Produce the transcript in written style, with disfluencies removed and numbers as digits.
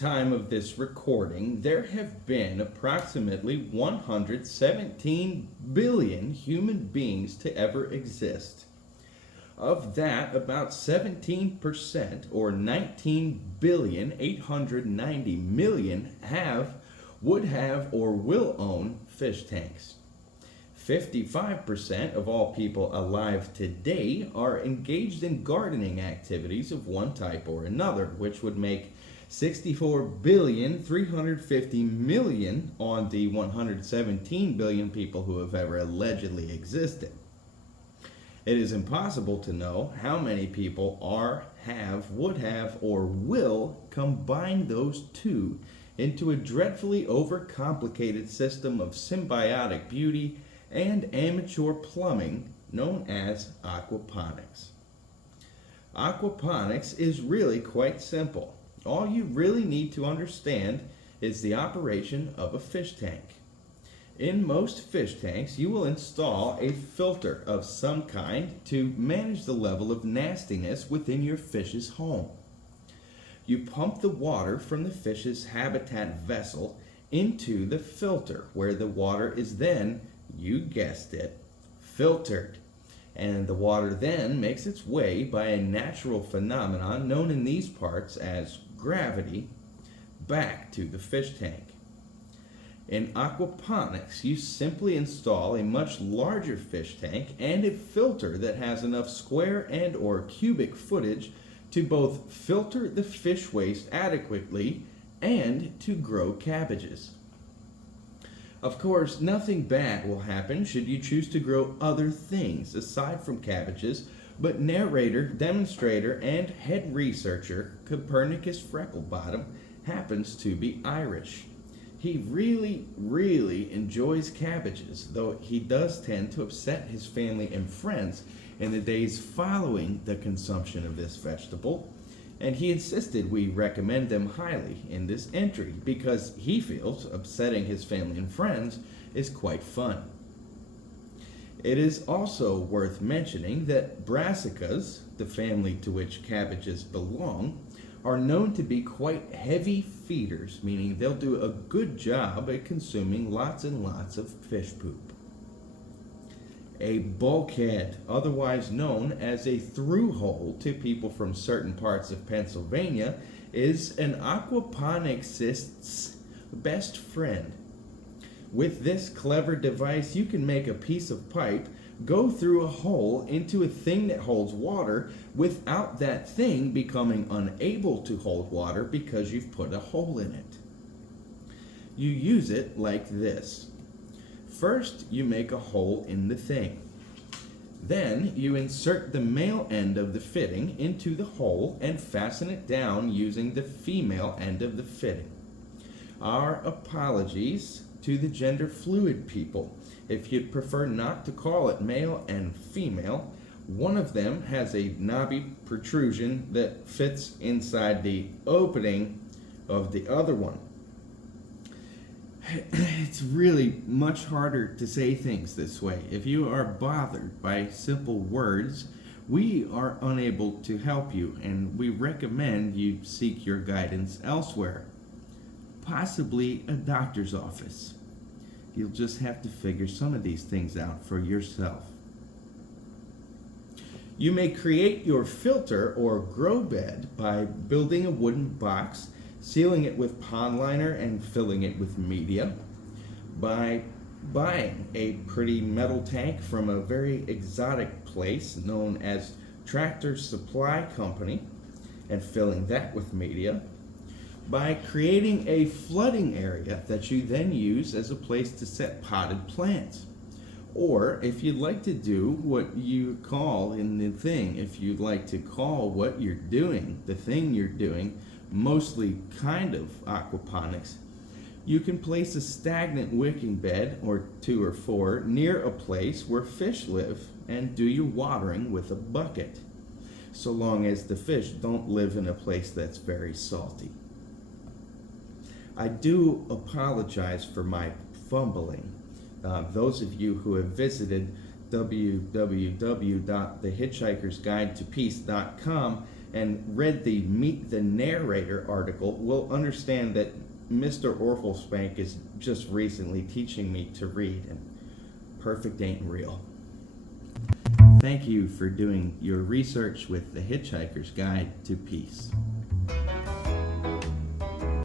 time of this recording, there have been approximately 117 billion human beings to ever exist. Of that, about 17%, or 19,890,000,000 would have, or will own fish tanks. 55% of all people alive today are engaged in gardening activities of one type or another, which would make 64,350,000,000 on the 117 billion people who have ever allegedly existed. It is impossible to know how many people are, have, would have, or will combine those two into a dreadfully overcomplicated system of symbiotic beauty and amateur plumbing known as aquaponics. Aquaponics is really quite simple. All you really need to understand is the operation of a fish tank. In most fish tanks, you will install a filter of some kind to manage the level of nastiness within your fish's home. You pump the water from the fish's habitat vessel into the filter, where the water is then, you guessed it, filtered. And the water then makes its way by a natural phenomenon known in these parts as gravity back to the fish tank. In aquaponics, you simply install a much larger fish tank and a filter that has enough square and or cubic footage to both filter the fish waste adequately and to grow cabbages. Of course, nothing bad will happen should you choose to grow other things aside from cabbages, but narrator, demonstrator, and head researcher Copernicus Frekkalbotum happens to be Irish. He really enjoys cabbages, though he does tend to upset his family and friends in the days following the consumption of this vegetable, and he insisted we recommend them highly in this entry because he feels upsetting his family and friends is quite fun. It is also worth mentioning that brassicas, the family to which cabbages belong, are known to be quite heavy feeders, meaning they'll do a good job at consuming lots and lots of fish poop. A bulkhead, otherwise known as a through hole to people from certain parts of Pennsylvania, is an aquaponicist's best friend. With this clever device, you can make a piece of pipe go through a hole into a thing that holds water without that thing becoming unable to hold water because you've put a hole in it. You use it like this. First, you make a hole in the thing. Then, you insert the male end of the fitting into the hole and fasten it down using the female end of the fitting. Our apologies to the gender fluid people. If you'd prefer not to call it male and female, one of them has a knobby protrusion that fits inside the opening of the other one. It's really much harder to say things this way. If you are bothered by simple words, we are unable to help you, and we recommend you seek your guidance elsewhere, possibly a doctor's office. You'll just have to figure some of these things out for yourself. You may create your filter or grow bed by building a wooden box, sealing it with pond liner and filling it with media, by buying a pretty metal tank from a very exotic place known as Tractor Supply Company and filling that with media, by creating a flooding area that you then use as a place to set potted plants. Or if you'd like to do what you call in the thing, if you'd like to call what you're doing, the thing you're doing, mostly kind of aquaponics, you can place a stagnant wicking bed, or 2 or 4, near a place where fish live and do your watering with a bucket, so long as the fish don't live in a place that's very salty. I do apologize for my fumbling. Those of you who have visited www.thehitchhikersguidetopeace.com and read the Meet the Narrator article will understand that Mr. Orfelspank is just recently teaching me to read, and perfect ain't real. Thank you for doing your research with The Hitchhiker's Guide to Peace.